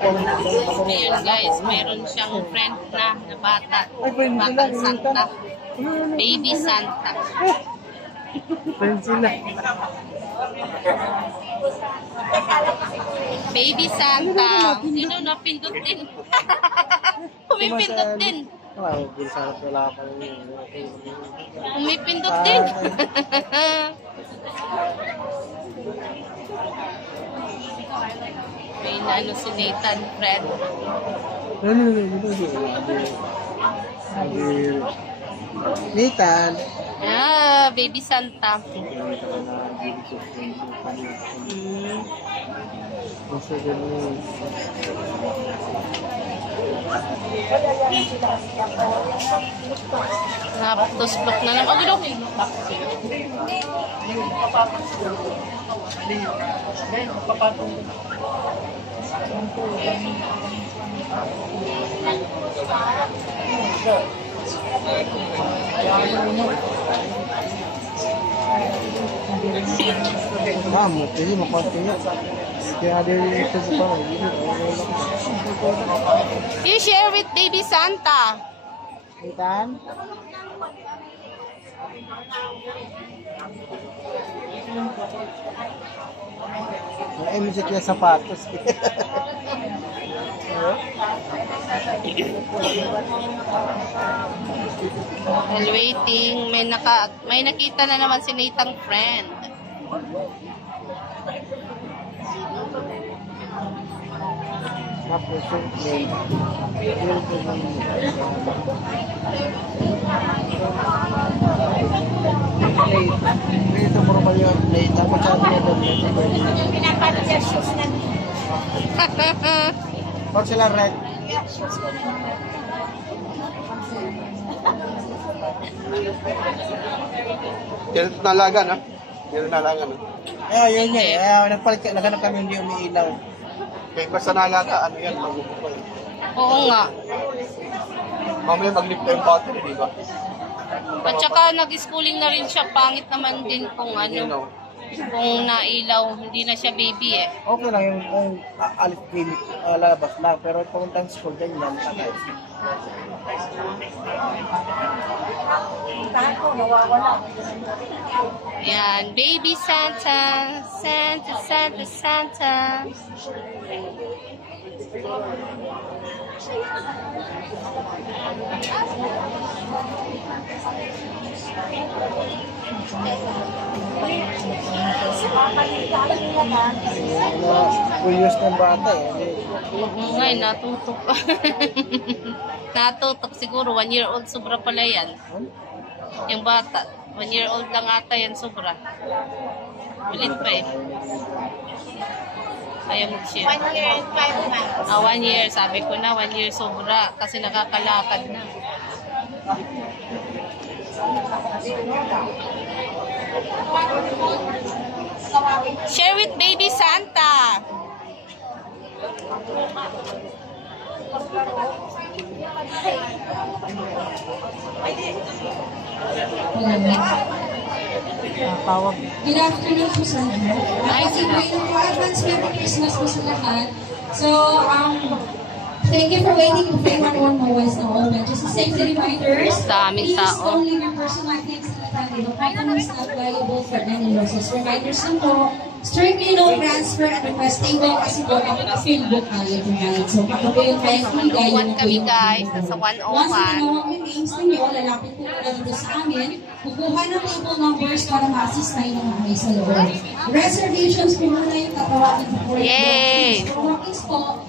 Ayan guys, meron siyang friend na bata. Batang Santa. Baby Santa. Friend sila. Baby Santa. Sino na pindot din? Pumipindot din. Pumipindot din. May nano si Nathan, friend. Nathan. Ah, Baby Santa. Naptos block na naman. Agad ako. Vamos, pedimos continuar. You share with Baby Santa. Nathan. Ay, music yung sapatos. While waiting, may nakita na naman si Nathan friend. Pag sila red. Yan nalaga na. Yan nalaga na. Yun niya. Naghanap kami hindi umiilaw. Kaya basta nalaga, ano yan, magpupay. Oo nga. Mamaya mag-lift na yung battery, di ba? At saka nag-schooling na rin siya. Pangit naman din kung ano. Kung nailaw, hindi na siya baby eh. Okay lang yung kung lalabas na. Pero pumuntang school, ganyan. Yan, Baby Santa. Santa, Santa, Santa. Curious ng bata eh. Ngay, natutok. Natutok siguro. 1-year-old sobra pala yan. Yung bata. 1-year-old lang ata yan sobra. Ulit pa eh. Ayaw mag-share. 1 year and 5 months. 1 year. Sabi ko na 1 year sobra. Kasi nakakalakad na. Share with Baby Santa. Tawag. Good afternoon po sa lahat. Kasi po, advance Merry Christmas po sa lahat. So, thank you for waiting for everyone who was na moment. Just a safety reminders, Daming please tao. don't leave your personal things in the family. No items not valuable for any losses. Reminders lang po, strictly no transfer and request table kasi po ang field book tayo tonight. So, kung po yung kindly, gaya na po Kami yung guys, nasa 101. Once na ginawa yung names ninyo, lalapit po na dito sa amin. Kukuha ng table numbers para ma-assist tayo ng mga sa loob. Reservations po muna yung tatawagin po. Yay! Walk-ins po.